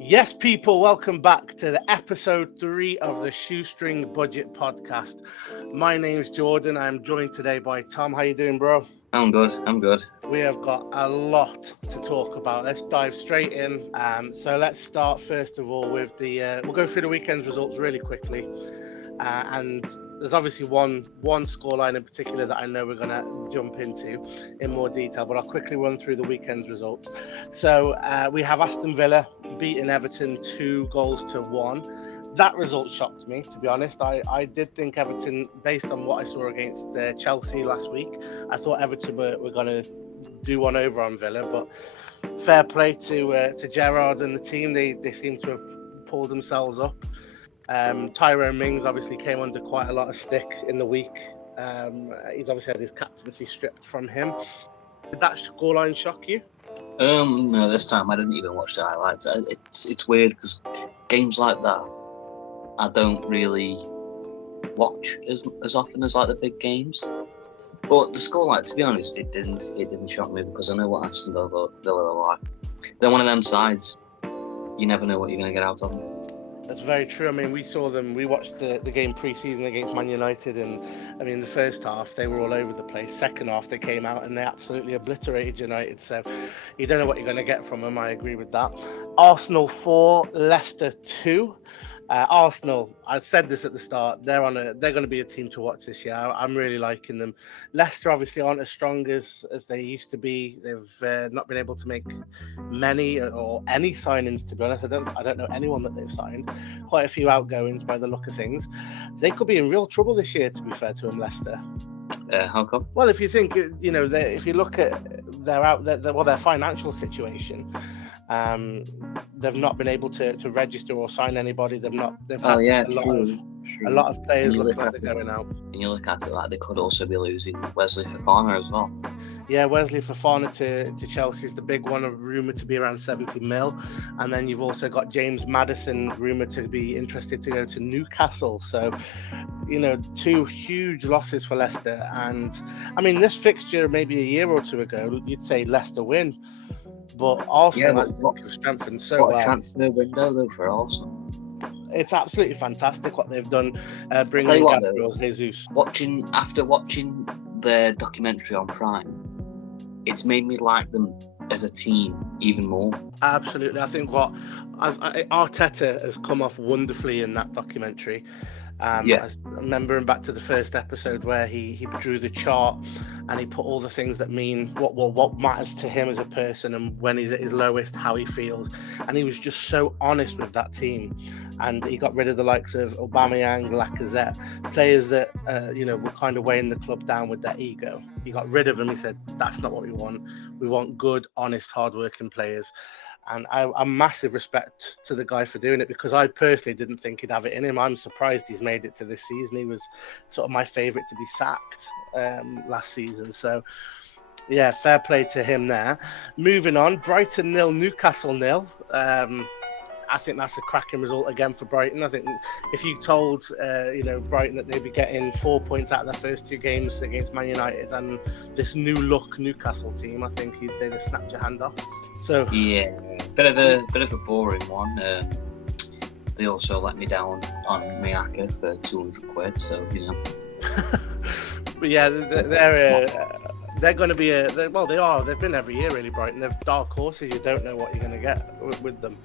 Yes, people, welcome back to the episode 3 of the Shoestring Budget Podcast. My name's Jordan. I'm joined today by Tom. How you doing, bro? I'm good. We have got a lot to talk about. Let's dive straight in. So let's start first of all with we'll go through the weekend's results really quickly. And there's obviously one scoreline in particular that I know we're going to jump into in more detail, but I'll quickly run through the weekend's results. So we have Aston Villa beating Everton 2-1. That result shocked me, to be honest. I did think Everton, based on what I saw against Chelsea last week, I thought Everton were going to do one over on Villa, but fair play to Gerrard and the team. They seem to have pulled themselves up. Tyrone Mings obviously came under quite a lot of stick in the week. He's obviously had his captaincy stripped from him. Did that scoreline shock you? No, this time I didn't even watch the highlights. It's weird because games like that I don't really watch as often as like the big games. But the scoreline, to be honest, it didn't shock me because I know what Aston Villa are like. They're one of them sides. You never know what you're going to get out of them. That's very true. I mean, we saw them. We watched the game pre-season against Man United, and I mean, the first half they were all over the place. Second half they came out and they absolutely obliterated United. So you don't know what you're going to get from them. I agree with that. Arsenal 4, Leicester 2. Arsenal, I said this at the start, they're going to be a team to watch this year. I'm really liking them. Leicester obviously aren't as strong as they used to be. They've not been able to make many or any signings, to be honest. I don't know anyone that they've signed. Quite a few outgoings by the look of things. They could be in real trouble this year, to be fair to them, Leicester. How come? Well, if you think, if you look at their financial situation, they've not been able to register or sign anybody. They've had a lot of players looking like they're going out. And you look at it like they could also be losing Wesley Fofana as well. Yeah, Wesley Fofana to Chelsea is the big one, rumoured to be around 70 mil. And then you've also got James Maddison, rumoured to be interested to go to Newcastle. So, two huge losses for Leicester. And, I mean, this fixture maybe a year or two ago, you'd say Leicester win. But Arsenal, I think, have strengthened so well. What a transfer window, though, for Arsenal. It's absolutely fantastic what they've done, bringing in Gabriel Jesus. After watching the documentary on Prime, it's made me like them as a team even more. Absolutely. I think Arteta has come off wonderfully in that documentary. I remember him back to the first episode where he drew the chart and he put all the things that mean what matters to him as a person, and when he's at his lowest, how he feels. And he was just so honest with that team. And he got rid of the likes of Aubameyang, Lacazette, players that were kind of weighing the club down with their ego. He got rid of them. He said, that's not what we want. We want good, honest, hard-working players. And I'm massive respect to the guy for doing it, because I personally didn't think he'd have it in him. I'm surprised he's made it to this season. He was sort of my favourite to be sacked last season. So, yeah, fair play to him there. Moving on, Brighton 0, Newcastle 0. I think that's a cracking result again for Brighton. I think if you told Brighton that they'd be getting 4 points out of their first 2 games against Man United and this new look Newcastle team, I think they'd have snapped your hand off. So yeah, bit of a boring one. They also let me down on Miyaka for 200 quid. So But yeah, they're going to be they are. They've been every year really. Brighton. They're dark horses. You don't know what you're going to get with them.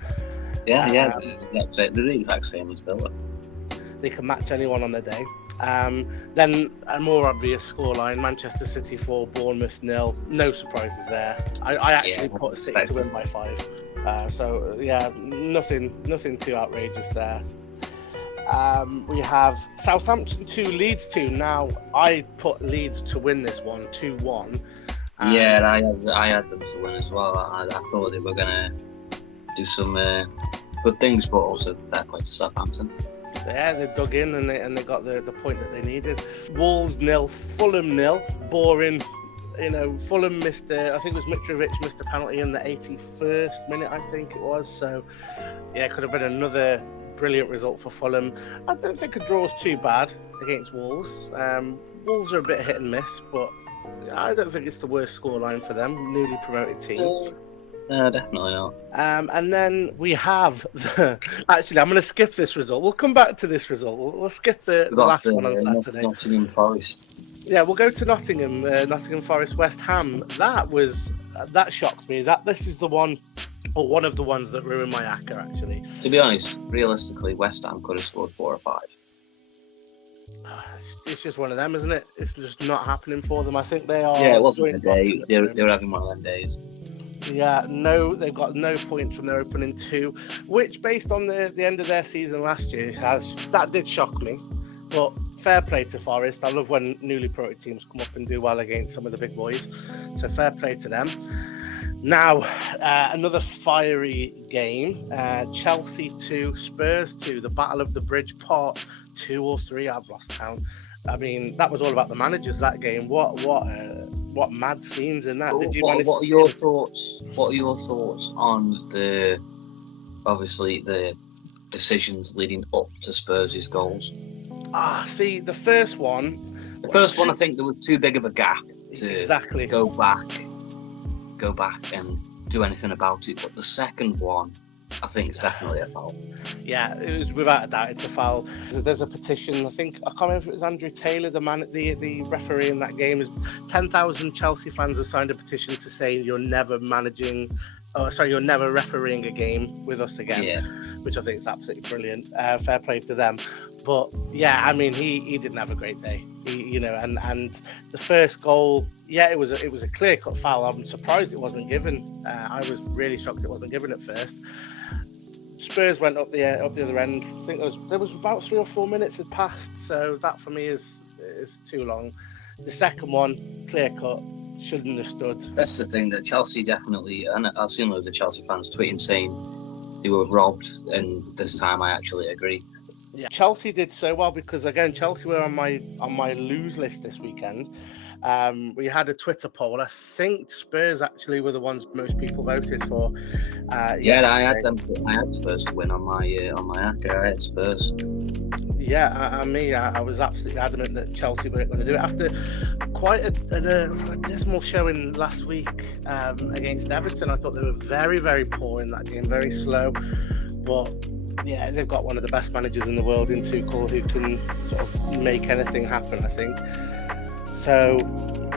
Yeah, they're the exact same as Villa. They can match anyone on their day. Then a more obvious scoreline: Manchester City 4, Bournemouth 0. No surprises there. I actually put City to win by 5. So yeah, nothing too outrageous there. We have Southampton 2, Leeds 2. Now I put Leeds to win this one 2-1. I had them to win as well. I thought they were gonna do some good things, but also fair play to Southampton. Yeah, they dug in and they got the point that they needed. Wolves 0, Fulham 0. Boring. Fulham missed, I think it was Mitrovic missed a penalty in the 81st minute, I think it was. So, yeah, it could have been another brilliant result for Fulham. I don't think a draw is too bad against Wolves. Wolves are a bit hit and miss, but I don't think it's the worst scoreline for them. Newly promoted team. No, definitely not. And then we have actually, I'm going to skip this result. We'll come back to this result. We'll skip the last one on Saturday. Nottingham Forest. Yeah, we'll go to Nottingham. Nottingham Forest, West Ham. That shocked me. This is the one, or one of the ones that ruined my acca, actually. To be honest, realistically, West Ham could have scored 4 or 5. It's just one of them, isn't it? It's just not happening for them. I think they are. Yeah, it wasn't a day. They were having one of them days. Yeah, no, they've got no points from their opening 2, which, based on the end of their season last year, that did shock me. But fair play to Forest. I love when newly promoted teams come up and do well against some of the big boys. So fair play to them. Now, another fiery game. Chelsea 2, Spurs 2, the Battle of the Bridge Part 2 or 3. I've lost count. I mean, that was all about the managers, that game. What mad scenes in that. Did you manage what are your thoughts? What are your thoughts on the decisions leading up to Spurs' goals? See, the first one. I think there was too big of a gap to go back and do anything about it. But the second one, I think it's definitely a foul. Yeah, it was, without a doubt, it's a foul. There's a petition. I can't remember if it was Andrew Taylor, the referee in that game. 10,000 Chelsea fans have signed a petition to say you're never refereeing a game with us again. Yeah. Which I think is absolutely brilliant. Fair play to them. But yeah, I mean, he didn't have a great day. And the first goal, yeah, it was a clear-cut foul. I'm surprised it wasn't given. I was really shocked it wasn't given at first. Spurs went up the other end. I think there was about 3 or 4 minutes had passed, so that for me is too long. The second one, clear-cut, shouldn't have stood. That's the thing that Chelsea definitely, and I've seen loads of Chelsea fans tweeting saying they were robbed, and this time I actually agree. Yeah, Chelsea did so well because, again, Chelsea were on my lose list this weekend. We had a Twitter poll. I think Spurs actually were the ones most people voted for. Yeah, I had Spurs to win on my acca. I had Spurs. Yeah, I was absolutely adamant that Chelsea weren't going to do it after quite a dismal showing last week against Everton. I thought they were very, very poor in that game, very slow. But yeah, they've got one of the best managers in the world in Tuchel, who can sort of make anything happen, I think. So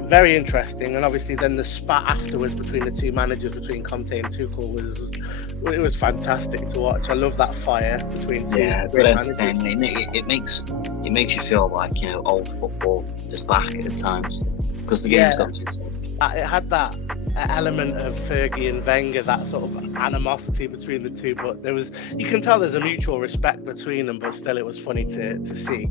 very interesting, and obviously then the spat afterwards between the two managers, between Conte and Tuchel, was fantastic to watch. I love that fire between two. Yeah, good entertainment. It makes you feel like old football is back at times because the game's got too soft. It had that element of Fergie and Wenger, that sort of animosity between the two, but you can tell there's a mutual respect between them, but still it was funny to see.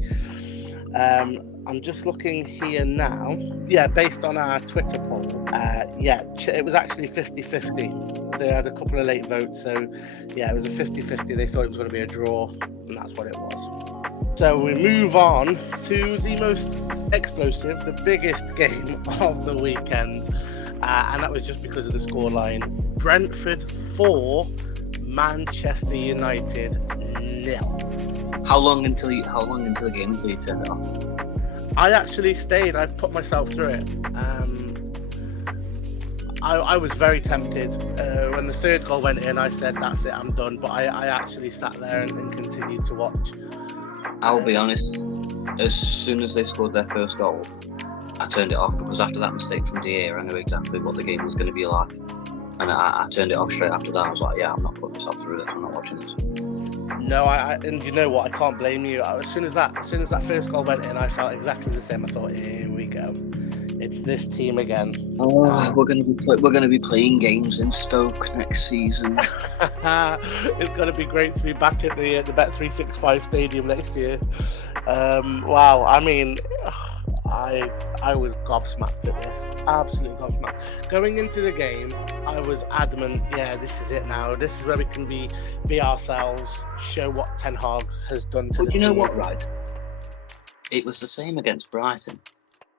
I'm just looking here now. Yeah, based on our Twitter poll, it was actually 50-50. They had a couple of late votes, so yeah, it was a 50-50. They thought it was going to be a draw, and that's what it was. So we move on to the most explosive, the biggest game of the weekend, and that was just because of the scoreline. Brentford 4, Manchester United 0. How long into the game until you turned it off? I actually stayed. I put myself through it. I was very tempted. When the third goal went in, I said, that's it, I'm done. But I actually sat there and continued to watch. I'll be honest, as soon as they scored their first goal, I turned it off, because after that mistake from De Gea, I knew exactly what the game was going to be like. And I turned it off straight after that. I was like, yeah, I'm not putting myself through this. I'm not watching this. No, and you know what? I can't blame you. As soon as that first goal went in, I felt exactly the same. I thought, here we go. It's this team again. Oh, we're going to be playing games in Stoke next season. It's going to be great to be back at the Bet365 Stadium next year. Wow, I mean, I was gobsmacked at this. Absolutely gobsmacked. Going into the game, I was adamant, yeah, this is it now. This is where we can be ourselves, show what Ten Hag has done to the team. But you know what, right? It was the same against Brighton.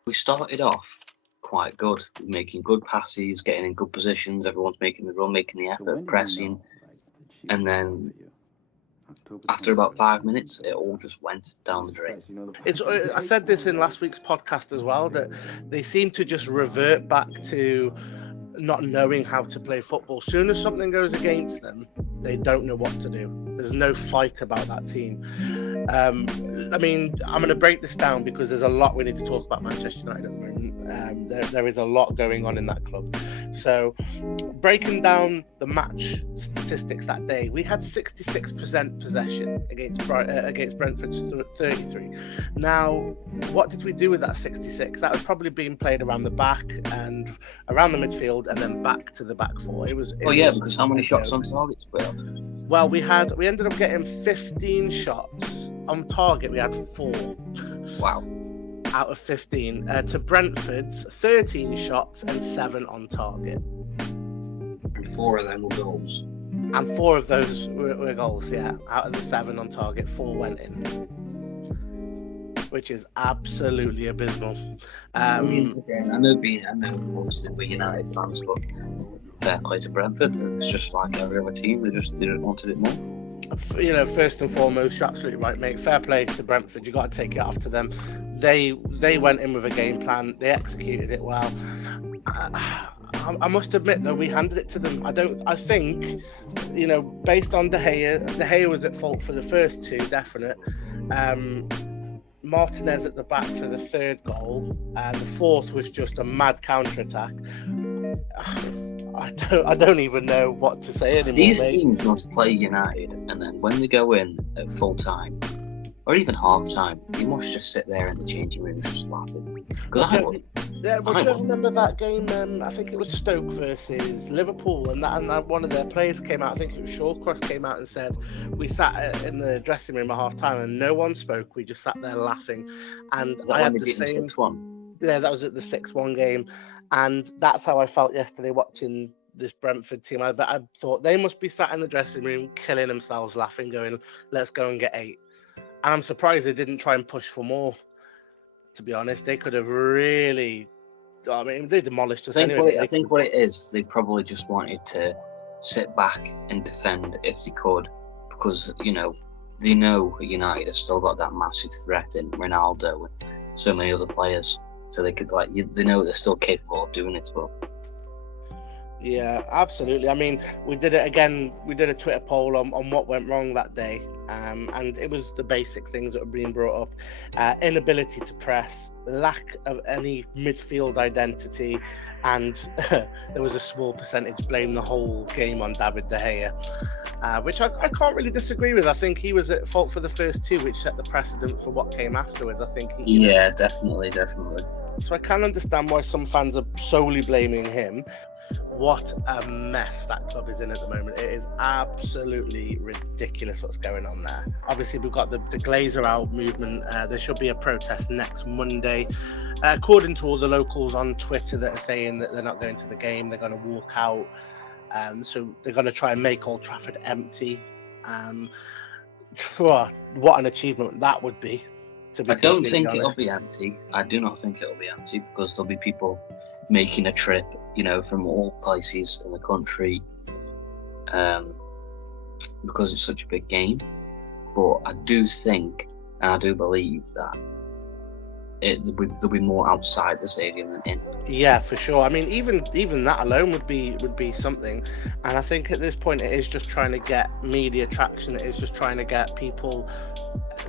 We started off quite good, making good passes, getting in good positions. Everyone's making the run, making the effort, pressing. And then after about 5 minutes, it all just went down the drain. I said this in last week's podcast as well, that they seem to just revert back to not knowing how to play football. Soon as something goes against them, they don't know what to do. There's no fight about that team. I mean, I'm going to break this down because there's a lot we need to talk about Manchester United at the moment. There is a lot going on in that club. So, breaking down the match statistics that day, we had 66% possession against Brentford's 33. Now, what did we do with that 66? That was probably being played around the back and around the midfield and then back to the back four. Because how many shots on target did we have? Well, we ended up getting 15 shots on target. We had 4. Wow. Out of 15. To Brentford's 13 shots and 7 on target. And 4 of them were goals. And 4 of those were goals, yeah. Out of the 7 on target, 4 went in. Which is absolutely abysmal. I know obviously we're United fans, but fair play to Brentford. It's just like every other team, they just wanted it more. You know, first and foremost, you're absolutely right, mate. Fair play to Brentford. You got to take it after them. They went in with a game plan. They executed it well. I must admit, though, we handed it to them. I think, you know, based on De Gea was at fault for the first 2, definite. Martinez at the back for the 3rd goal. The 4th was just a mad counter-attack. I don't even know what to say anymore. These teams must play United, and then when they go in at full time, or even half time, you must just sit there in the changing rooms just laughing. Because I would. Yeah, but just remember that game. I think it was Stoke versus Liverpool, and that one of their players came out. I think it was Shawcross came out and said we sat in the dressing room at half time and no one spoke. We just sat there laughing. And I had the same 6-1. Yeah, that was at the 6-1 game. And that's how I felt yesterday watching this Brentford team. I thought they must be sat in the dressing room killing themselves laughing, going, let's go and get 8. And I'm surprised they didn't try and push for more, to be honest. They could have really... I mean, they demolished us anyway. I think what it is, they probably just wanted to sit back and defend if they could. Because, you know, they know United have still got that massive threat in Ronaldo and so many other players. So they could, they know they're still capable of doing it as well. Yeah, absolutely. I mean, we did it again. We did a Twitter poll on what went wrong that day. And it was the basic things that were being brought up. Inability to press, lack of any midfield identity, and there was a small percentage blame the whole game on David De Gea, which I can't really disagree with. I think he was at fault for the first 2, which set the precedent for what came afterwards. I think definitely. So I can understand why some fans are solely blaming him. What a mess that club is in at the moment. It is absolutely ridiculous what's going on there. Obviously, we've got the Glazer out movement. There should be a protest next Monday. According to all the locals on Twitter that are saying that they're not going to the game, they're going to walk out. So they're going to try and make Old Trafford empty. What an achievement that would be. I don't think it'll be empty. I do not think it'll be empty because there'll be people making a trip, you know, from all places in the country, because it's such a big game. But I do think, and I do believe that there'll be more outside the stadium than in. Yeah, for sure. I mean, even that alone would be something. And I think at this point it is just trying to get media traction. It is just trying to get people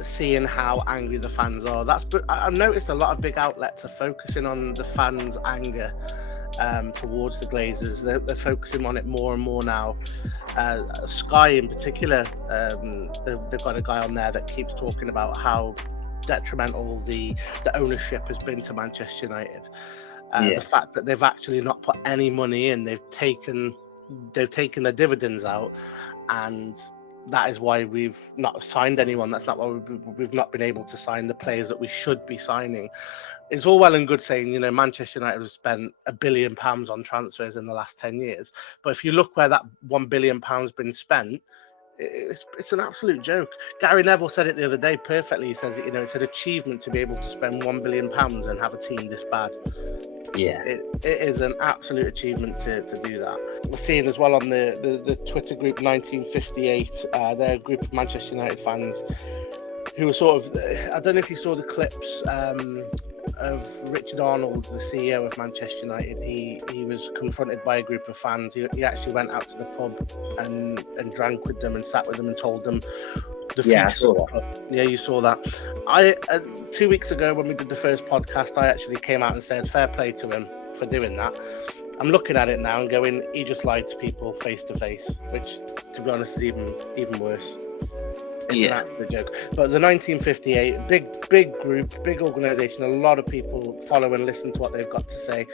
seeing how angry the fans are. I've noticed a lot of big outlets are focusing on the fans' anger towards the Glazers. They're focusing on it more and more now. Sky in particular, they've got a guy on there that keeps talking about how detrimental the ownership has been to Manchester United. The fact that they've actually not put any money in, they've taken their dividends out, and that is why we've not signed anyone. That's not why we've not been able to sign the players that we should be signing. It's all well and good saying, you know, Manchester United has spent £1 billion on transfers in the last 10 years. But if you look where that £1 billion been spent, it's an absolute joke. Gary Neville said it the other day perfectly. He says, you know, it's an achievement to be able to spend £1 billion and have a team this bad. Yeah, it is an absolute achievement to do that. We're seeing as well on the Twitter group 1958, they're a group of Manchester United fans who were sort of, I don't know if you saw the clips of Richard Arnold, the CEO of Manchester United, he was confronted by a group of fans. He actually went out to the pub and drank with them and sat with them and told them the future. I saw that. Yeah, you saw that. I 2 weeks ago when we did the first podcast, I actually came out and said fair play to him for doing that. I'm looking at it now and going, he just lied to people face to face, which, to be honest, is even worse. It's an absolute joke. But the 1958, big group, big organisation, a lot of people follow and listen to what they've got to say,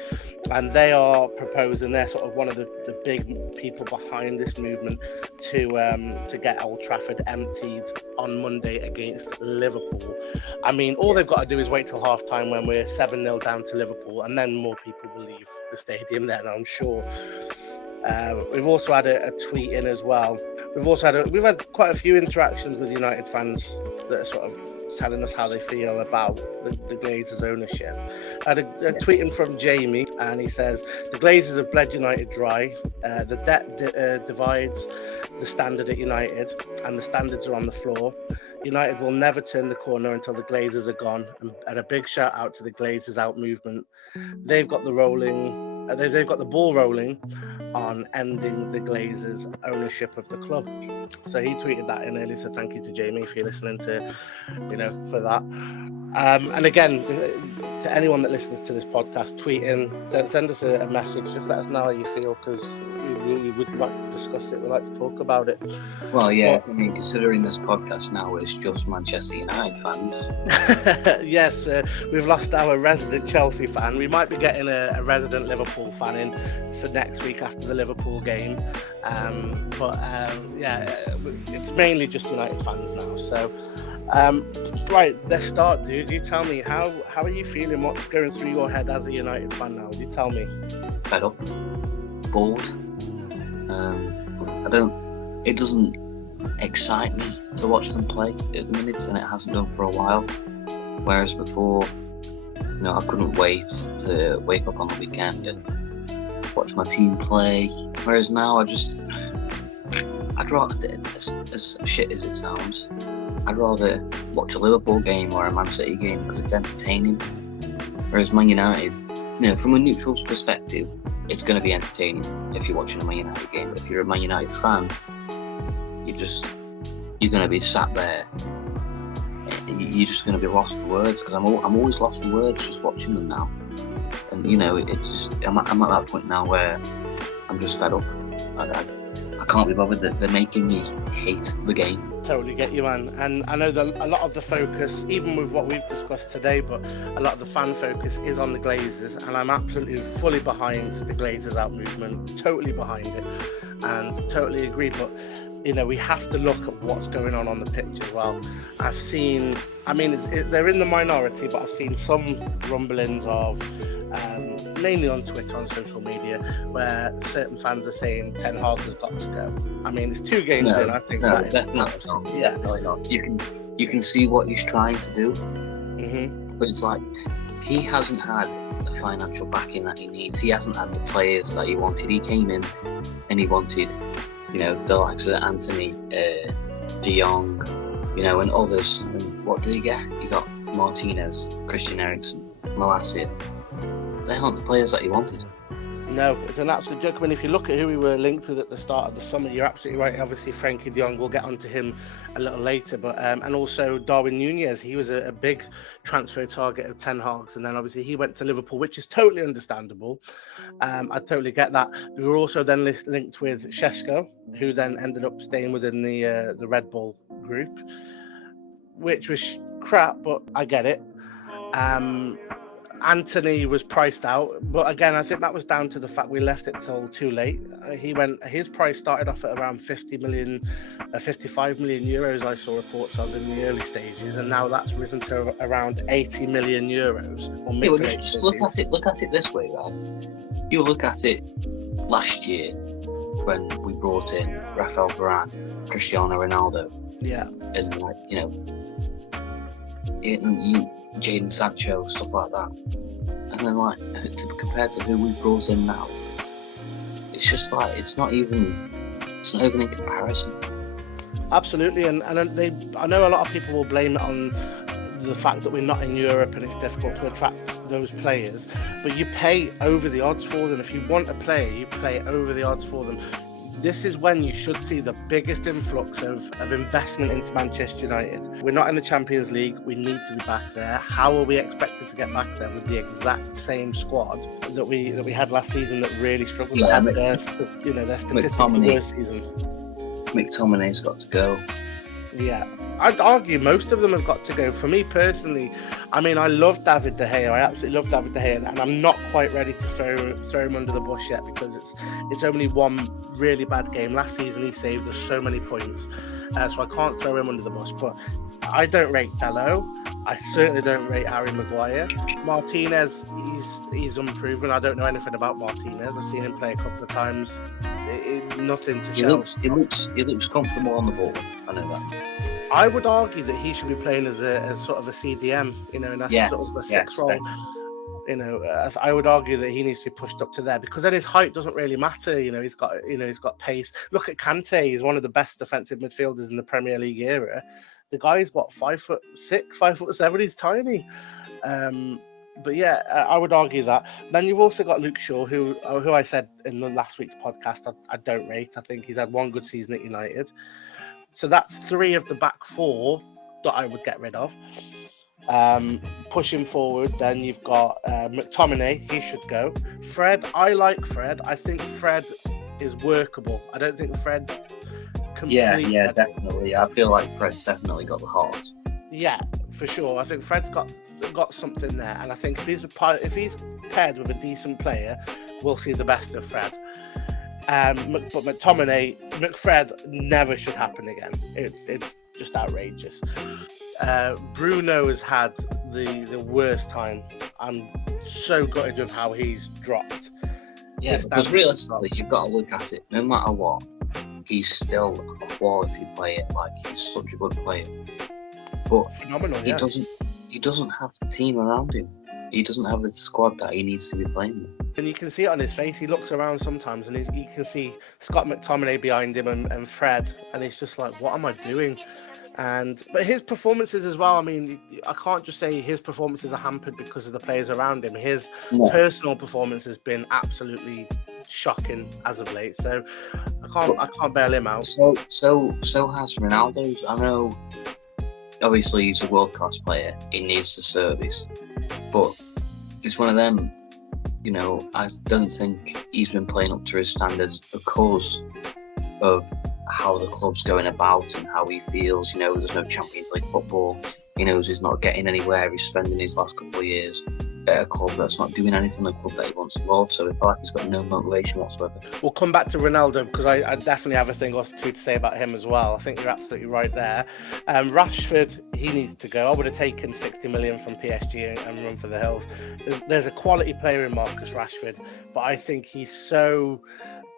and they are proposing, they're sort of one of the big people behind this movement to get Old Trafford emptied on Monday against Liverpool. I mean, all they've got to do is wait till half time when we're 7-0 down to Liverpool, and then more people will leave the stadium then, I'm sure. We've also had a tweet in as well. We've had quite a few interactions with United fans that are sort of telling us how they feel about the Glazers' ownership. I had a tweet in from Jamie, and he says, the Glazers have bled United dry. The debt divides the standard at United, and the standards are on the floor. United will never turn the corner until the Glazers are gone. And a big shout out to the Glazers out movement. They've got the ball rolling on ending the Glazers' ownership of the club. So he tweeted that in earlier. So thank you to Jamie if you're listening for that. And again, to anyone that listens to this podcast, tweet in, send us a message. Just let us know how you feel, because we would like to discuss it. We'd like to talk about it. Well, yeah, I mean, considering this podcast now is just Manchester United fans. Yes, we've lost our resident Chelsea fan. We might be getting a resident Liverpool fan in for next week after the Liverpool game. It's mainly just United fans now. So, right, let's start, dude. You tell me, how are you feeling? What's going through your head as a United fan now? You tell me. Fed up. Bored. It doesn't excite me to watch them play at the minute, and it hasn't done for a while. Whereas before, I couldn't wait to wake up on the weekend and watch my team play. Whereas now, I'd rather, as shit as it sounds, I'd rather watch a Liverpool game or a Man City game because it's entertaining. Whereas Man United, from a neutral perspective, it's going to be entertaining if you're watching a Man United game. But if you're a Man United fan, you're going to be sat there. You're just going to be lost for words, because I'm always lost for words just watching them now. And I'm at that point now where I'm just fed up. I can't be bothered that they're making me hate the game. Totally get you, man. And I know that a lot of the focus, even with what we've discussed today, but a lot of the fan focus is on the Glazers, and I'm absolutely fully behind the Glazers out movement, totally behind it, and totally agree. But we have to look at what's going on the pitch as well. They're in the minority, but I've seen some rumblings of, mainly on Twitter, on social media, where certain fans are saying Ten Hag has got to go. I mean, it's 2 games in. I think that definitely not. Yeah, definitely not. You can see what he's trying to do, but it's like he hasn't had the financial backing that he needs. He hasn't had the players that he wanted. He came in and he wanted, the likes of Anthony, De Jong, and others. And what did he get? He got Martinez, Christian Eriksen, Malacia. They aren't the players that he wanted. No, it's an absolute joke. I mean, if you look at who we were linked with at the start of the summer, you're absolutely right. Obviously, Frankie de Jong, we'll get onto him a little later, but and also Darwin Núñez, he was a big transfer target of Ten Hag's, and then obviously he went to Liverpool, which is totally understandable. I totally get that. We were also then linked with Šeško, who then ended up staying within the Red Bull group, which was crap, but I get it. Anthony was priced out, but again, I think that was down to the fact we left it till too late. His price started off at around 55 million euros. I saw reports of in the early stages, and now that's risen to around 80 million euros. Just look at it this way, lad. You look at it last year when we brought in Rafael Varane, Cristiano Ronaldo, and Jadon Sancho, stuff like that, and then compared to who we brought in now, it's just it's not even in comparison. Absolutely, and I know a lot of people will blame it on the fact that we're not in Europe and it's difficult to attract those players, but you pay over the odds for them. If you want a player, you pay over the odds for them. This is when you should see the biggest influx of investment into Manchester United. We're not in the Champions League. We need to be back there. How are we expected to get back there with the exact same squad that we had last season that really struggled to have their statistically worst season? McTominay's got to go. Yeah, I'd argue most of them have got to go. For me personally, I mean, I love David De Gea. I absolutely love David De Gea, and I'm not quite ready to throw him under the bus yet, because it's only one really bad game. Last season, he saved us so many points, so I can't throw him under the bus. But I don't rate Dello. I certainly don't rate Harry Maguire. Martinez, he's unproven. I don't know anything about Martinez. I've seen him play a couple of times. Nothing to show. He looks comfortable on the ball. I know that. I would argue that he should be playing as sort of a CDM, and that's sort of a sixth role. I would argue that he needs to be pushed up to there, because then his height doesn't really matter. He's got pace. Look at Kante. He's one of the best defensive midfielders in the Premier League era. The guy's what, 5'6", 5'7". He's tiny. But yeah, I would argue that. Then you've also got Luke Shaw, who I said in the last week's podcast I don't rate. I think he's had one good season at United. So that's 3 of the back 4 that I would get rid of. Pushing forward, then you've got McTominay. He should go. Fred, I like Fred. I think Fred is workable. I don't think Fred completely... Yeah, definitely. I feel like Fred's definitely got the heart. Yeah, for sure. I think Fred's got something there, and I think if he's paired with a decent player, we'll see the best of Fred. But McTominay, McFred never should happen again. It's just outrageous. Bruno has had the worst time. I'm so gutted with how he's dropped. Yeah, because realistically, you've got to look at it. No matter what, he's still a quality player. Like, he's such a good player. But phenomenal. He doesn't have the team around him. He doesn't have the squad that he needs to be playing with. And you can see it on his face. He looks around sometimes, and you can see Scott McTominay behind him and Fred, and he's just like, what am I doing? But his performances as well, I mean, I can't just say his performances are hampered because of the players around him. His personal performance has been absolutely shocking as of late. So I can't bail him out. So has Ronaldo's. I know, obviously he's a world-class player. He needs the service, but it's one of them. I don't think he's been playing up to his standards because of how the club's going about and how he feels. There's no Champions League football. He knows he's not getting anywhere. He's spending his last couple of years at a club that's not doing anything, a club that he wants to love. So I feel like he's got no motivation whatsoever. We'll come back to Ronaldo, because I definitely have a thing or two to say about him as well. I think you're absolutely right there. Rashford, he needs to go. I would have taken 60 million from PSG and run for the hills. There's a quality player in Marcus Rashford, but I think he's so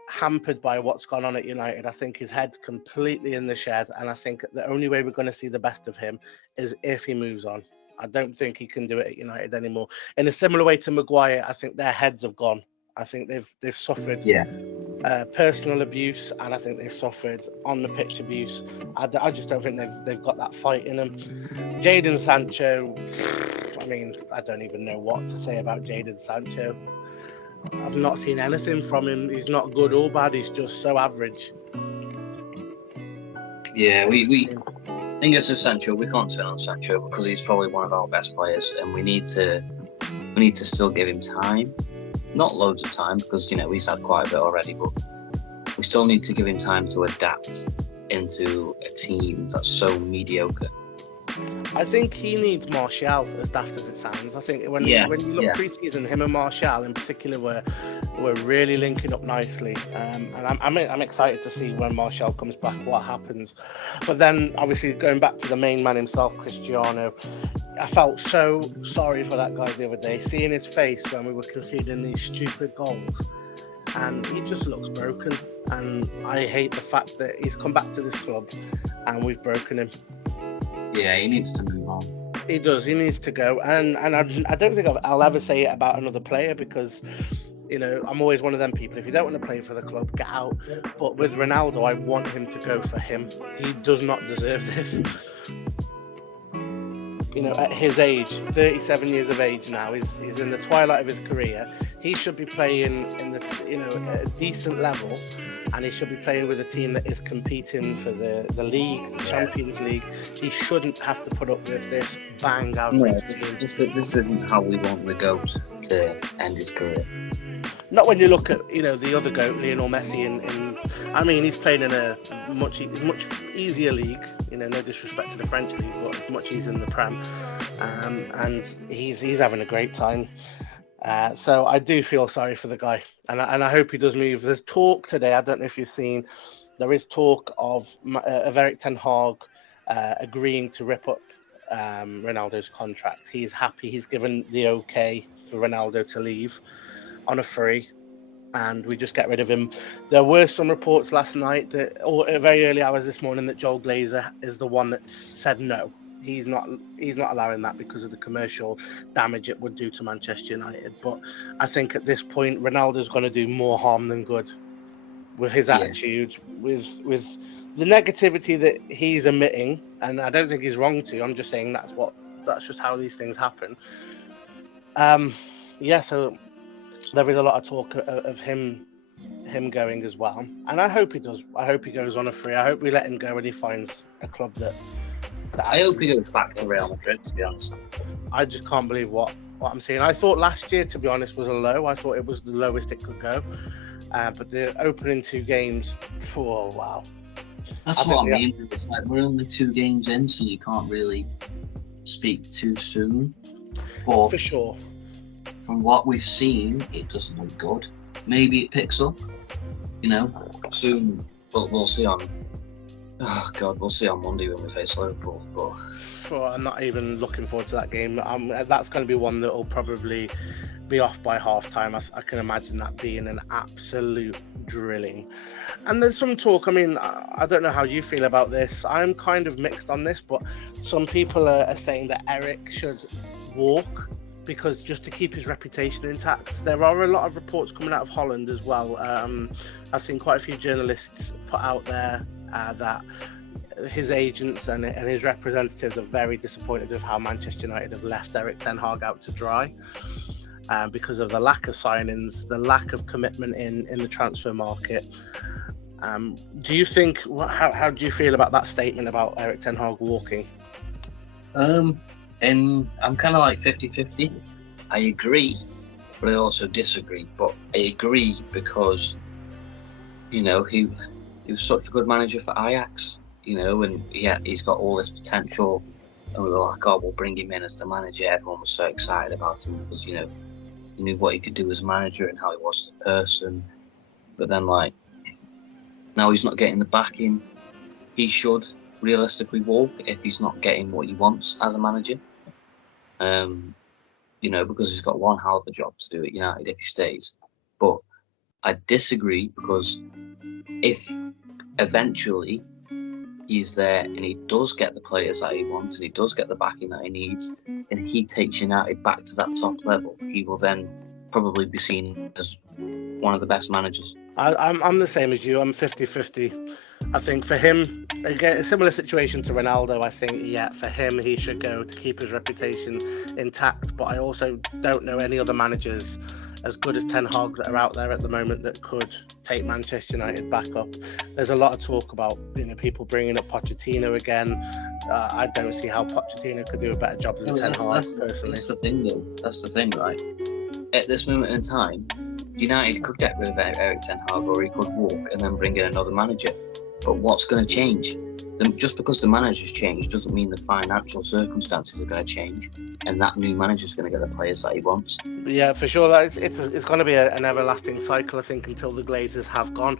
hampered by what's gone on at United. I think his head's completely in the shed, and I think the only way we're going to see the best of him is if he moves on. I don't think he can do it at United anymore. In a similar way to Maguire, I think their heads have gone. I think they've suffered personal abuse, and I think they've suffered on the pitch abuse. I just don't think they've got that fight in them. Jadon Sancho, I mean, I don't even know what to say about Jadon Sancho. I've not seen anything from him. He's not good or bad. He's just so average. Yeah, we think it's Sancho. We can't turn on Sancho because he's probably one of our best players, and we need to still give him time. Not loads of time, because he's had quite a bit already, but we still need to give him time to adapt into a team that's so mediocre. I think he needs Martial, as daft as it sounds. I think when you look pre-season, him and Martial in particular were really linking up nicely, and I'm excited to see when Martial comes back what happens. But then obviously going back to the main man himself, Cristiano, I felt so sorry for that guy the other day, seeing his face when we were conceding these stupid goals, and he just looks broken, and I hate the fact that he's come back to this club and we've broken him. Yeah, he needs to move on. He does. He needs to go. And I don't think I'll ever say it about another player, because, I'm always one of them people. If you don't want to play for the club, get out. But with Ronaldo, I want him to go for him. He does not deserve this. at his age, 37 years of age now, he's in the twilight of his career. He should be playing in the, at a decent level, and he should be playing with a team that is competing for the league, the Champions League. He shouldn't have to put up with this bang average. No, this isn't how we want the GOAT to end his career. Not when you look at the other GOAT, Lionel Messi, I mean, he's playing in a much easier league. No disrespect to the French league, but it's much easier than the Prem, and he's having a great time. So I do feel sorry for the guy, and I hope he does move. There's talk today. I don't know if you've seen. There is talk of Eric Ten Hag agreeing to rip up Ronaldo's contract. He's happy. He's given the okay for Ronaldo to leave on a free, and we just get rid of him. There were some reports last night or very early hours this morning, that Joel Glazer is the one that said no. He's not allowing that because of the commercial damage it would do to Manchester United. But I think at this point, Ronaldo's going to do more harm than good with his attitude, with the negativity that he's emitting. And I don't think he's wrong to. I'm just saying that's just how these things happen. So there is a lot of talk of him going as well, and I hope he does. I hope he goes on a free. I hope we let him go and he finds a club that I hope he goes back to Real Madrid, to be honest. I just can't believe what I'm seeing. I thought last year, to be honest, was a low. I thought it was the lowest it could go, but the opening 2 games, oh wow. That's what I mean. It's like we're only 2 games in, so you can't really speak too soon. But for sure, from what we've seen, it doesn't look good. Maybe it picks up, soon. But we'll see on. Oh God, we'll see on Monday when we face Liverpool. But I'm not even looking forward to that game. That's going to be one that will probably be off by half time. I can imagine that being an absolute drilling. And there's some talk. I mean, I don't know how you feel about this. I'm kind of mixed on this, but some people are saying that Eric should walk, because just to keep his reputation intact. There are a lot of reports coming out of Holland as well. I've seen quite a few journalists put out there that his agents and his representatives are very disappointed with how Manchester United have left Eric Ten Hag out to dry, because of the lack of signings, the lack of commitment in the transfer market. Do you think? How do you feel about that statement about Eric Ten Hag walking? And I'm kind of like 50-50. I agree, but I also disagree. But I agree because, he was such a good manager for Ajax, and he's got all this potential. And we were like, oh, we'll bring him in as the manager. Everyone was so excited about him because, he knew what he could do as a manager and how he was as a person. But then, now he's not getting the backing. He should realistically walk if he's not getting what he wants as a manager. Because he's got one hell of a job to do at United if he stays. But I disagree, because if eventually he's there and he does get the players that he wants and he does get the backing that he needs, and he takes United back to that top level, he will then probably be seen as one of the best managers. I'm the same as you. I'm 50-50. I think for him, again, a similar situation to Ronaldo. I think, for him, he should go to keep his reputation intact. But I also don't know any other managers as good as Ten Hag that are out there at the moment that could take Manchester United back up. There's a lot of talk about people bringing up Pochettino again. I don't see how Pochettino could do a better job than Ten Hag. Personally, that's the thing, though. That's the thing, right? At this moment in time, United could get rid of Eric Ten Hag, or he could walk and then bring in another manager. But what's going to change? Just because the manager's changed doesn't mean the financial circumstances are going to change, and that new manager's going to get the players that he wants. Yeah, for sure. It's going to be an everlasting cycle, I think, until the Glazers have gone.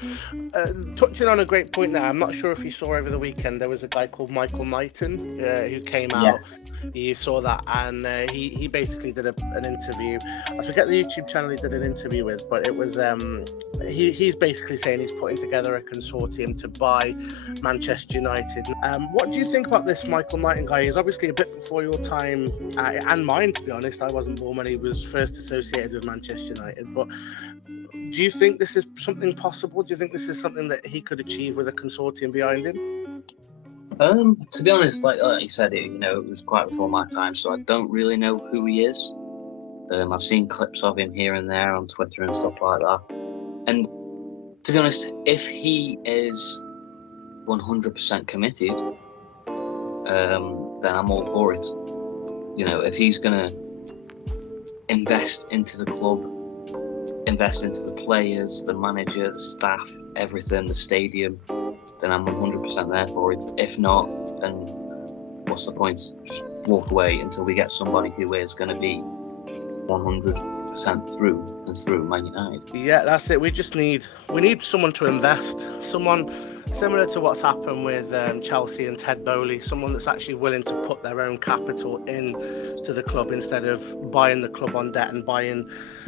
Touching on a great point there, I'm not sure if you saw over the weekend, there was a guy called Michael Knighton who came out. Yes. You saw that, and he basically did an interview. I forget the YouTube channel he did an interview with, but it was he's basically saying he's putting together a consortium to buy Manchester United. What do you think about this Michael Knighton guy? He's obviously a bit before your time and mine, to be honest. I wasn't born when he was first associated with Manchester United, but do you think this is something possible? Do you think this is something that he could achieve with a consortium behind him? To be honest, like you said, it was quite before my time, so I don't really know who he is. I've seen clips of him here and there on Twitter and stuff like that. And to be honest, if he is 100% committed, then I'm all for it. If he's going to invest into the club, invest into the players, the manager, the staff, everything, the stadium, then I'm 100% there for it. If not, then what's the point? Just walk away until we get somebody who is going to be 100% through and through Man United. Yeah, that's it. We need someone to invest. Someone similar to what's happened with Chelsea and Ted Bowley, someone that's actually willing to put their own capital into the club instead of buying the club on debt and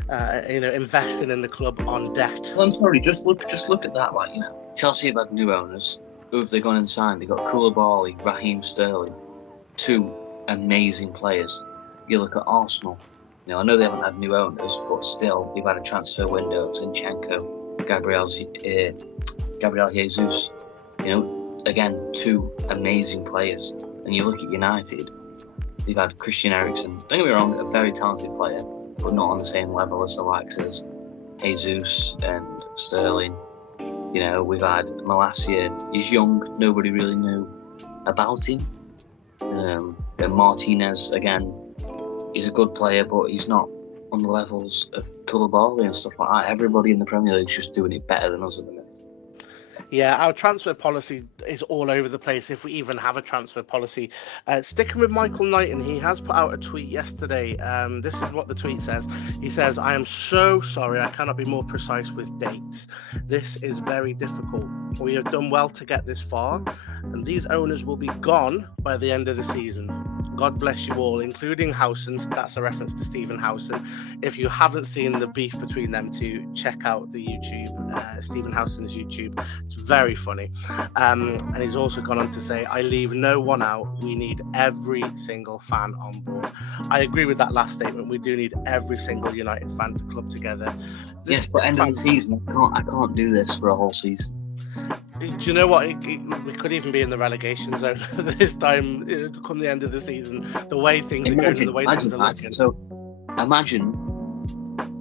investing in the club on debt. Well, I'm sorry, just look at that. Like, Chelsea have had new owners. Who have they gone and signed? They got Koulibaly, Raheem Sterling, two amazing players. You look at Arsenal. I know they haven't had new owners, but still, they've had a transfer window. Zinchenko, Gabriel Jesus. Again, two amazing players. And you look at United, they've had Christian Eriksen. Don't get me wrong, a very talented player, but not on the same level as the likes of Jesus and Sterling. We've had Malacia. He's young. Nobody really knew about him. Then Martinez, again, he's a good player, but he's not on the levels of Koulibaly and stuff like that. Everybody in the Premier League is just doing it better than us at the minute. Yeah, our transfer policy is all over the place, if we even have a transfer policy. Sticking with Michael Knighton, he has put out a tweet yesterday. This is what the tweet says. He says, "I am so sorry, I cannot be more precise with dates. This is very difficult. We have done well to get this far, and these owners will be gone by the end of the season. God bless you all, including Howson." That's a reference to Stephen Howson. If you haven't seen the beef between them two, check out the YouTube, Stephen Howson's YouTube. It's very funny. And he's also gone on to say, "I leave no one out. We need every single fan on board." I agree with that last statement. We do need every single United fan to club together. Yes, but end of the season, I can't do this for a whole season. Do you know what? We could even be in the relegation zone this time, come the end of the season. The way things are going, the way things are looking. So, imagine,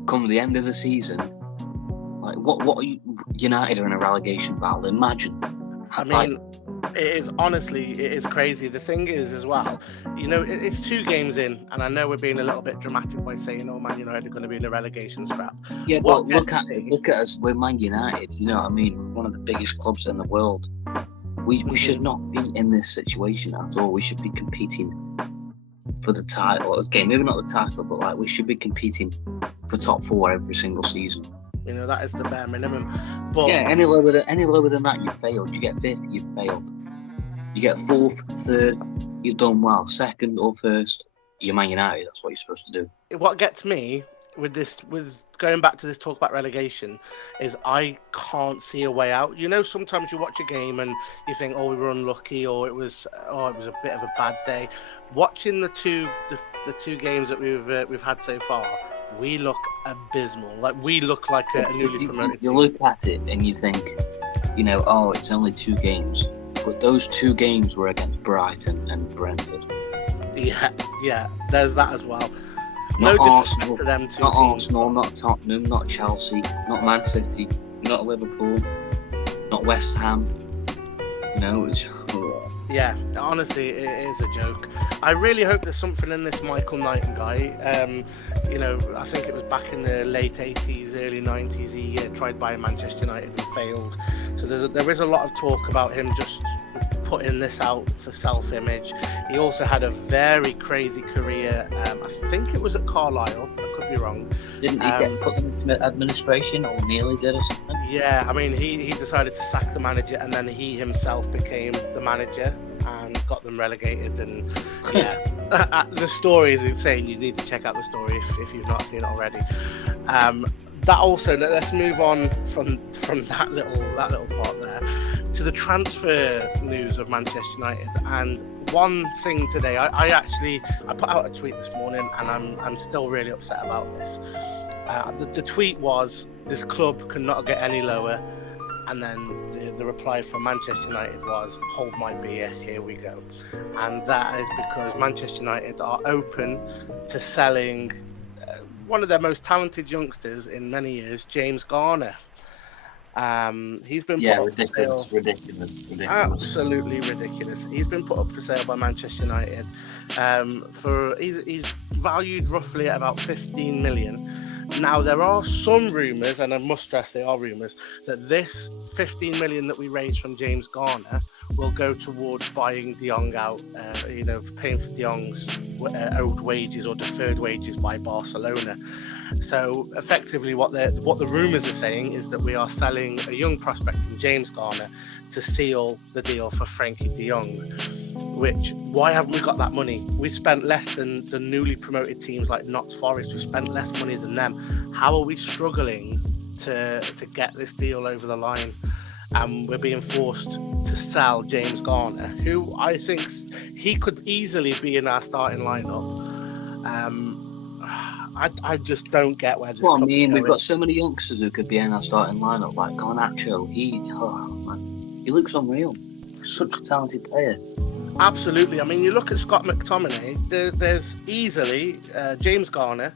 come the end of the season, like what are United are in a relegation battle. Imagine. I mean, it is crazy. The thing is, as well, it's 2 games in, and I know we're being a little bit dramatic by saying, "Oh, Man United are going to be in a relegation scrap." Yeah, but look at us. We're Man United. One of the biggest clubs in the world. We should not be in this situation at all. We should be competing for the title. Okay, maybe not the title, but we should be competing for top 4 every single season. That is the bare minimum. But yeah, any lower than that, you've failed. You get 5th, you've failed. You get 4th, 3rd, you've done well. 2nd or 1st, you're Man United. That's what you're supposed to do. What gets me with going back to this talk about relegation is I can't see a way out. Sometimes you watch a game and you think, "Oh, we were unlucky," or it was a bit of a bad day. Watching the two games that we've had so far, we look abysmal. We look like a newly promoted team. You look at it and you think, it's only 2 games. But those 2 games were against Brighton and Brentford. Yeah, there's that as well. Not no Arsenal, to them two not teams. Arsenal, not Tottenham, not Chelsea, not Man City, not Liverpool, not West Ham. Yeah, honestly, it is a joke. I really hope there's something in this Michael Knighton guy. I think it was back in the late 80s, early 90s, he tried buying Manchester United and failed. So there is a lot of talk about him just putting this out for self-image. He also had a very crazy career. I think it was at Carlisle. I could be wrong. Didn't he get put into administration, or nearly did, or something? Yeah, I mean, he decided to sack the manager, and then he himself became the manager and got them relegated. And yeah, the story is insane. You need to check out the story if you've not seen it already. That also, let's move on from that little part there to the transfer news of Manchester United. And one thing today, I put out a tweet this morning, and I'm still really upset about this. The tweet was, "This club cannot get any lower. And then the reply from Manchester United was, hold my beer, here we go. And that is because Manchester United are open to selling one of their most talented youngsters in many years, James Garner. He's been put up for sale. Ridiculous. Absolutely ridiculous. He's been put up for sale by Manchester United. He's valued roughly at about 15 million. Now, there are some rumours, and I must stress they are rumours, that this 15 million that we raised from James Garner will go towards buying De Jong out, paying for De Jong's owed wages or deferred wages by Barcelona. So effectively what the rumours are saying is that we are selling a young prospect in James Garner to seal the deal for Frankie De Jong. Which, why haven't we got that money? We spent less than the newly promoted teams like Notts Forest. We spent less money than them. How are we struggling to get this deal over the line? We're being forced to sell James Garner, who I think he could easily be in our starting lineup. I just don't get where this is going. We've got so many youngsters who could be in our starting lineup, like Garnacho. He looks unreal. Such a talented player. Absolutely. I mean, you look at Scott McTominay, there's easily James Garner.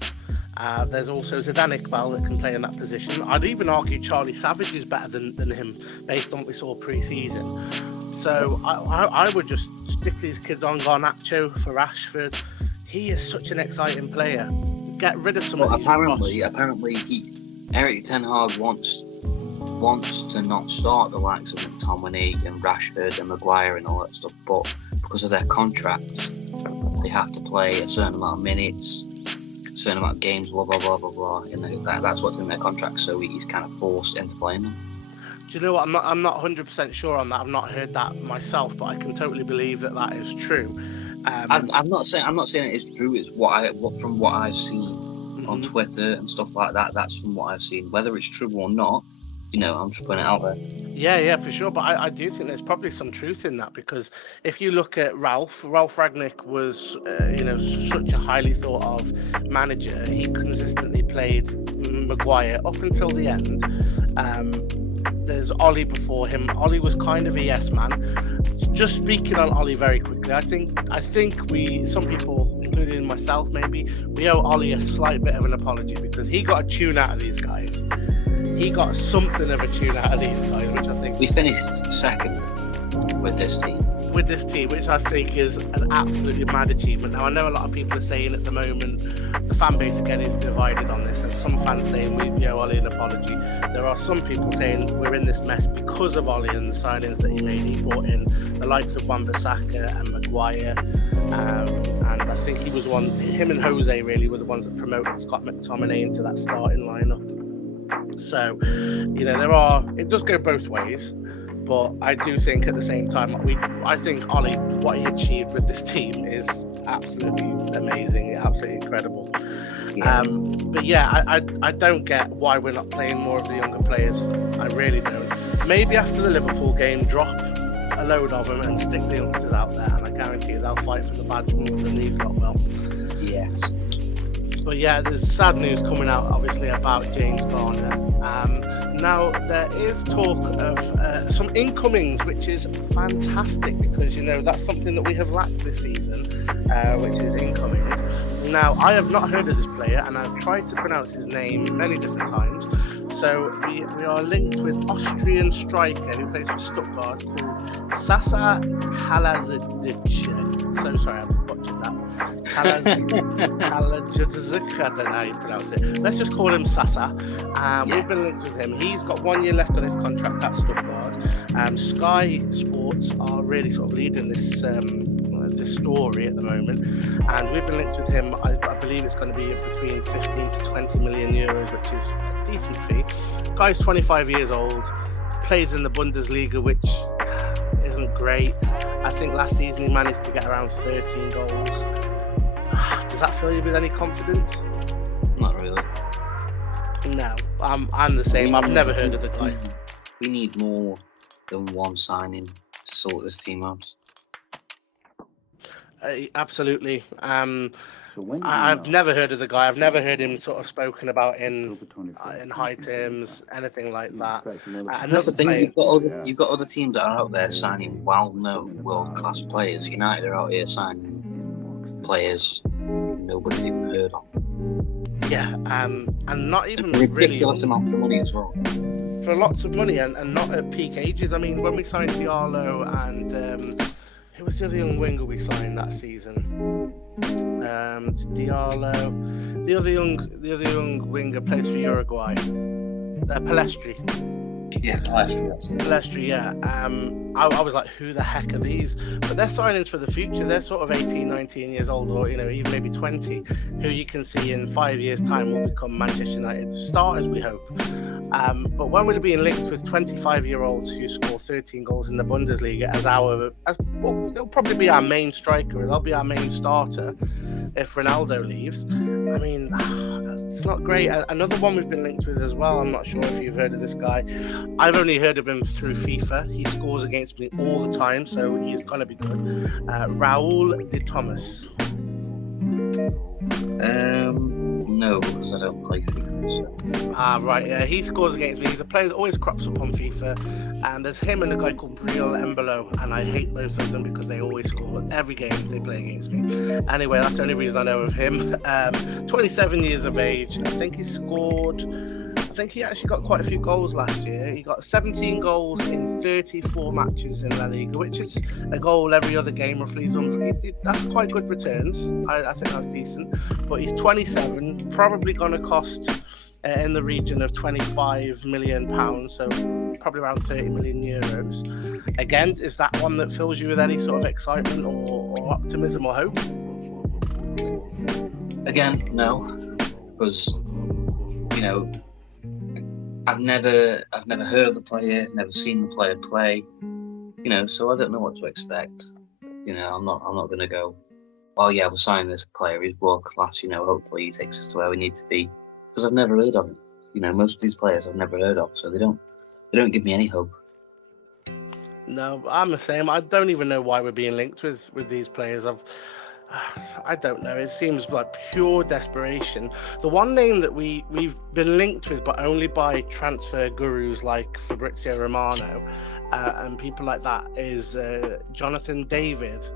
There's also Zidane Iqbal that can play in that position. I'd even argue Charlie Savage is better than him based on what we saw pre-season. So I would just stick these kids on. Garnacho for Rashford. He is such an exciting player. Get rid of some of these. Apparently, Eric Ten Hag wants to not start the likes of McTominay and Rashford and Maguire and all that stuff, but because of their contracts, they have to play a certain amount of minutes, a certain amount of games, blah blah blah blah blah. And that's what's in their contracts, so he's kind of forced into playing them. Do you know what? I'm not 100% sure on that. I've not heard that myself, but I can totally believe that is true. I'm not saying it is true. It's from what I've seen on Twitter and stuff like that. That's from what I've seen. Whether it's true or not, I'm just putting it out there. Yeah, for sure. But I do think there's probably some truth in that, because if you look at Ralph Rangnick was, such a highly thought of manager. He consistently played Maguire up until the end. There's Ollie before him. Ollie was kind of a yes man. Just speaking on Ollie very quickly, I think some people, including myself maybe, we owe Ollie a slight bit of an apology, because he got a tune out of these guys. He got something of a tune out of these guys, which I think... We finished second with this team. Which I think is an absolutely mad achievement. Now, I know a lot of people are saying at the moment, the fan base again is divided on this. There's some fans saying we owe Ollie an apology. There are some people saying we're in this mess because of Ollie and the signings that he made. He brought in the likes of Wan-Bissaka and Maguire. And I think he was him and Jose really were the ones that promoted Scott McTominay into that starting lineup. So, it does go both ways, but I do think at the same time, I think Ollie, what he achieved with this team is absolutely amazing, absolutely incredible. Yeah. But yeah, I don't get why we're not playing more of the younger players. I really don't. Maybe after the Liverpool game, drop a load of them and stick the youngsters out there, and I guarantee you they'll fight for the badge more than these lot will. Yes. But yeah, there's sad news coming out, obviously, about James Garner. Now, there is talk of some incomings, which is fantastic, because, that's something that we have lacked this season, which is incomings. Now, I have not heard of this player, and I've tried to pronounce his name many different times. So we are linked with Austrian striker who plays for Stuttgart called Sasa Kalajidzic. So sorry, I butchered that. Kalajidzic, I don't know how you pronounce it. Let's just call him Sasa. We've been linked with him. He's got 1 year left on his contract at Stuttgart. Sky Sports are really sort of leading this story at the moment, and we've been linked with him. I believe it's going to be between 15 to 20 million euros, which is a decent fee. Guy's 25 years old, plays in the Bundesliga, which isn't great. I think last season he managed to get around 13 goals. Does that fill you with any confidence? Not really. No, I'm the same. I've never heard of the guy. We need more than one signing to sort this team out. Absolutely. I've never heard of the guy. I've never heard him sort of spoken about in high terms, anything like that. That's the thing. You've got other teams that are out there signing well-known world-class players. United are out here signing players nobody's even heard of. Yeah, and not even and ridiculous amounts of money as well. For lots of money and not at peak ages. I mean, when we signed Diallo and who was the other young winger we signed that season? Diallo. The other young winger plays for Uruguay. Palestri. Yeah, Palestri, yeah. I was like, who the heck are these? But they're signings for the future. They're sort of 18, 19 years old, or even maybe 20, who you can see in 5 years' time will become Manchester United starters, we hope. But when we're being linked with 25-year-olds who score 13 goals in the Bundesliga they'll probably be our main striker. They'll be our main starter if Ronaldo leaves. I mean, it's not great. Another one we've been linked with as well. I'm not sure if you've heard of this guy. I've only heard of him through FIFA. He scores against me all the time, so he's going to be good. Raul de Thomas. No, because I don't play FIFA. So. Right. Yeah, he scores against me. He's a player that always crops up on FIFA. And there's him and a guy called Briel Embolo, and I hate both of them because they always score every game they play against me. Anyway, that's the only reason I know of him. 27 years of age. I think he actually got quite a few goals last year. He got 17 goals in 34 matches in La Liga, which is a goal every other game roughly. That's quite good returns. I think that's decent. But he's 27, probably going to cost in the region of £25 million, so probably around 30 million euros. Again, is that one that fills you with any sort of excitement or optimism or hope? Again, no, because I've never heard of the player, never seen the player play, so I don't know what to expect. I'm not going to go, well, yeah, we're signing this player, he's world class, hopefully he takes us to where we need to be, because I've never heard of him. Most of these players I've never heard of, so they don't give me any hope. No, I'm the same. I don't even know why we're being linked with these players. I don't know. It seems like pure desperation. The one name that we've been linked with, but only by transfer gurus like Fabrizio Romano and people like that, is Jonathan David.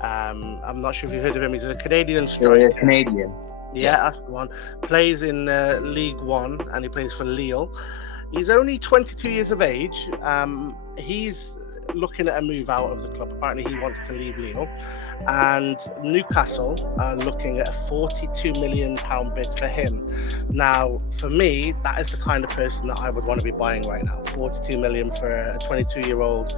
I'm not sure if you've heard of him. He's a Canadian striker. Yeah, Canadian. Yeah, that's the one. Plays in League One, and he plays for Lille. He's only 22 years of age. He's looking at a move out of the club. Apparently, he wants to leave Lille. And Newcastle are looking at a £42 million bid for him. Now, for me, that is the kind of person that I would want to be buying right now. 42 million for a 22-year-old.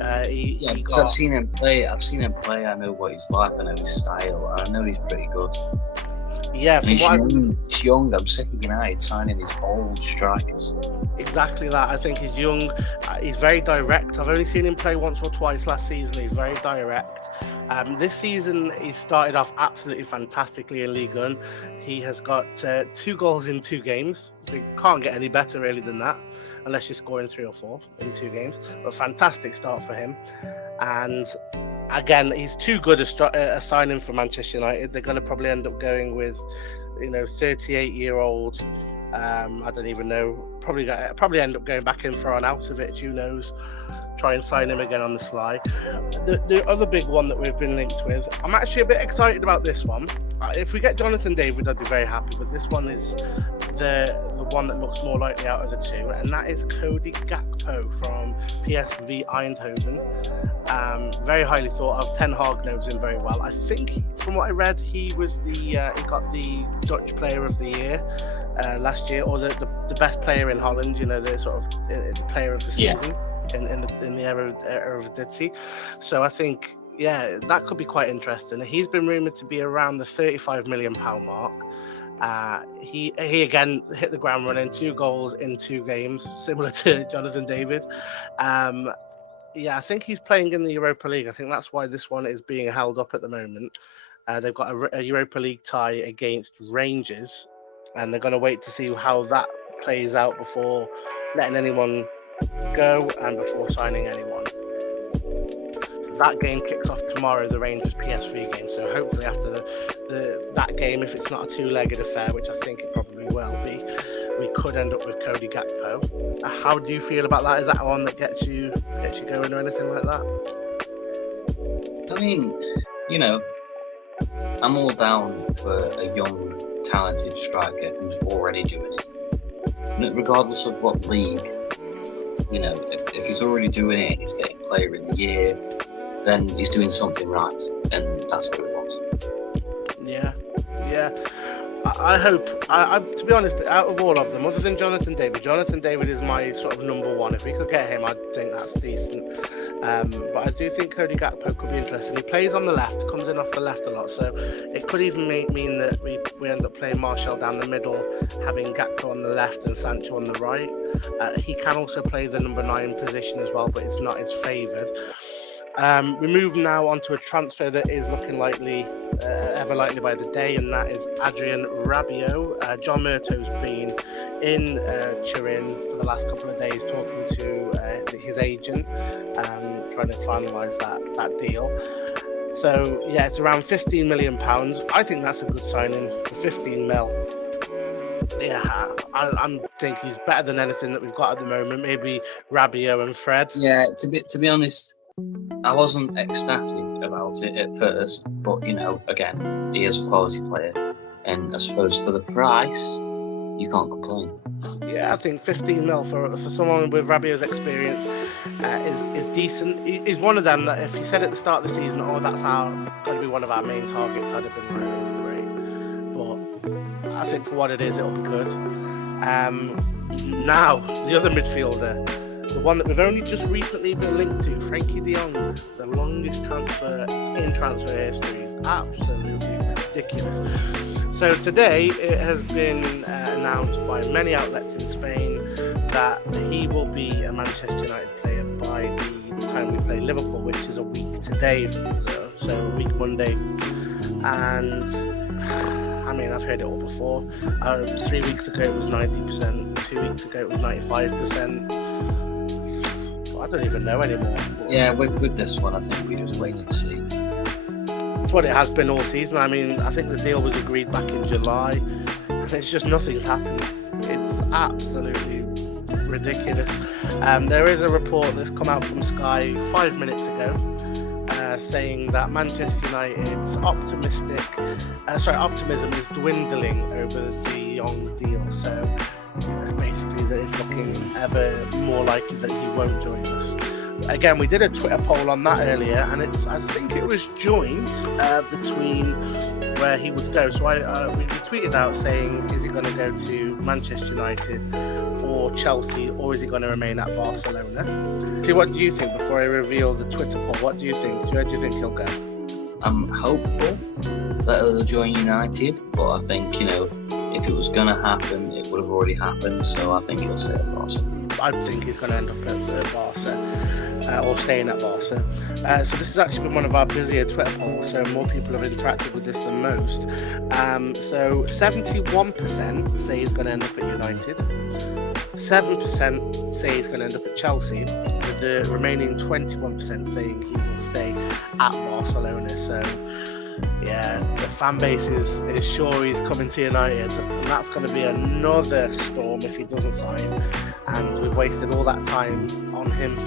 I've seen him play. I know what he's like. I know his style. I know he's pretty good. Yeah, he's young. I'm sick of United signing these old strikers. Exactly that. I think he's young. He's very direct. I've only seen him play once or twice last season. He's very direct. This season, he started off absolutely fantastically in Ligue 1. He has got 2 goals in 2 games. So you can't get any better really than that, unless you're scoring 3 or 4 in 2 games. But fantastic start for him. And again, he's too good a signing for Manchester United. They're going to probably end up going with, 38-year-old. I don't even know. Probably end up going back in for Arnautovic. Who knows? Try and sign him again on the sly. The other big one that we've been linked with, I'm actually a bit excited about this one. If we get Jonathan David, I'd be very happy. But this one is the one that looks more likely out of the two, and that is Cody Gakpo from PSV Eindhoven. Very highly thought of. Ten Hag knows him very well. I think, from what I read, he was he got the Dutch Player of the Year last year, or the best player in Holland. The sort of the player of the season in the Eredivisie. So I think, that could be quite interesting. He's been rumoured to be around the £35 million mark. He again hit the ground running, 2 goals in 2 games, similar to Jonathan David. I think he's playing in the Europa League. I think that's why this one is being held up at the moment. They've got a Europa League tie against Rangers, and they're going to wait to see how that plays out before letting anyone go and before signing anyone. that game kicks off tomorrow, the Rangers PSV game. So hopefully after that game, if it's not a two-legged affair, which I think it probably will be, we could end up with Cody Gakpo. How do you feel about that? Is that one that gets you going or anything like that? I mean, I'm all down for a young, talented striker who's already doing it. Regardless of what league, if he's already doing it, he's getting Player of the Year, then he's doing something right, and that's what it was. Yeah. I hope, to be honest, out of all of them, other than Jonathan David is my sort of number one. If we could get him, I'd think that's decent. But I do think Cody Gakpo could be interesting. He plays on the left, comes in off the left a lot, so it could even mean that we end up playing Martial down the middle, having Gakpo on the left and Sancho on the right. He can also play the number 9 position as well, but it's not his favoured. We move now on to a transfer that is looking likely, ever likely by the day, and that is Adrien Rabiot. John Murtaugh's been in Turin for the last couple of days talking to his agent, trying to finalise that deal. So, yeah, it's around £15 million. I think that's a good signing for 15 mil. Yeah, I think he's better than anything that we've got at the moment. Maybe Rabiot and Fred. Yeah, to be honest, I wasn't ecstatic about it at first, but again, he is a quality player, and I suppose for the price, you can't complain. Yeah, I think 15 mil for someone with Rabiot's experience is decent. He's one of them that if he said at the start of the season, that's going to be one of our main targets, I'd have been like, great. But I think for what it is, it'll be good. Now, the other midfielder, the one that we've only just recently been linked to, Frankie de Jong, the longest transfer in transfer history, is absolutely ridiculous. So today it has been announced by many outlets in Spain that he will be a Manchester United player by the time we play Liverpool, which is a week today, so a week Monday. And I mean, I've heard it all before. 3 weeks ago it was 90%, 2 weeks ago it was 95%. I don't even know anymore. Yeah, with this one, I think we just wait and see. It's what it has been all season. I mean, I think the deal was agreed back in July, and it's just nothing's happened. It's absolutely ridiculous. There is a report that's come out from Sky 5 minutes ago saying that Manchester United's optimism is dwindling over the de Jong deal. So basically that it's looking ever more likely that he won't join us. Again, we did a Twitter poll on that earlier, and I think it was joint between where he would go. So we tweeted out saying, is he going to go to Manchester United or Chelsea, or is he going to remain at Barcelona? So what do you think before I reveal the Twitter poll? What do you think? Where do you think he'll go? I'm hopeful that he'll join United, but I think, if it was going to happen, it would have already happened. So I think he'll stay at Barca. I think he's going to end up at Barca, or staying at Barca. So this has actually been one of our busier Twitter polls, so more people have interacted with this than most. So 71% say he's going to end up at United. 7% say he's going to end up at Chelsea, with the remaining 21% saying he will stay at Barcelona. So yeah, the fan base is sure he's coming to United, and that's going to be another storm if he doesn't sign, and we've wasted all that time on him.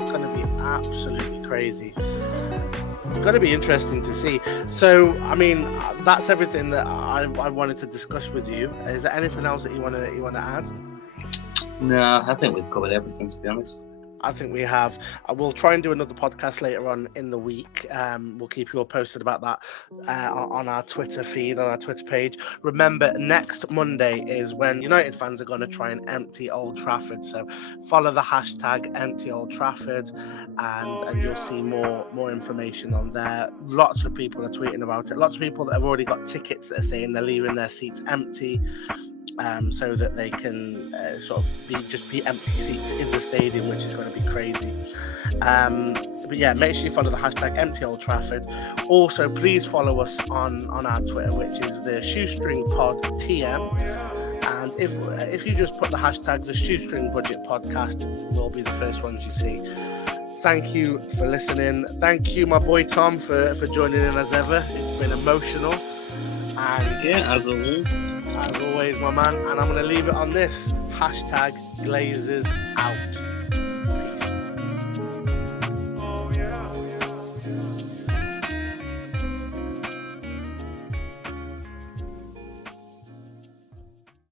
It's going to be absolutely crazy. It's going to be interesting to see. So, I mean, that's everything that I wanted to discuss with you. Is there anything else that you want to add? No, I think we've covered everything, to be honest. I think we have. We'll try and do another podcast later on in the week. We'll keep you all posted about that on our Twitter feed, on our Twitter page. Remember, next Monday is when United fans are going to try and empty Old Trafford. So follow the hashtag #EmptyOldTrafford, and you'll see more information on there. Lots of people are tweeting about it. Lots of people that have already got tickets that are saying they're leaving their seats empty. So that they can just be empty seats in the stadium, which is going to be crazy. But yeah, make sure you follow the hashtag #EmptyOldTrafford. Also, please follow us on our Twitter, which is the Shoestring Pod TM. And if you just put the hashtag the Shoestring Budget Podcast, will be the first ones you see. thank you for listening. Thank you, my boy Tom, for joining in as ever. It's been emotional. And yeah, as always. As always, my man. And I'm going to leave it on this. #Glazers out.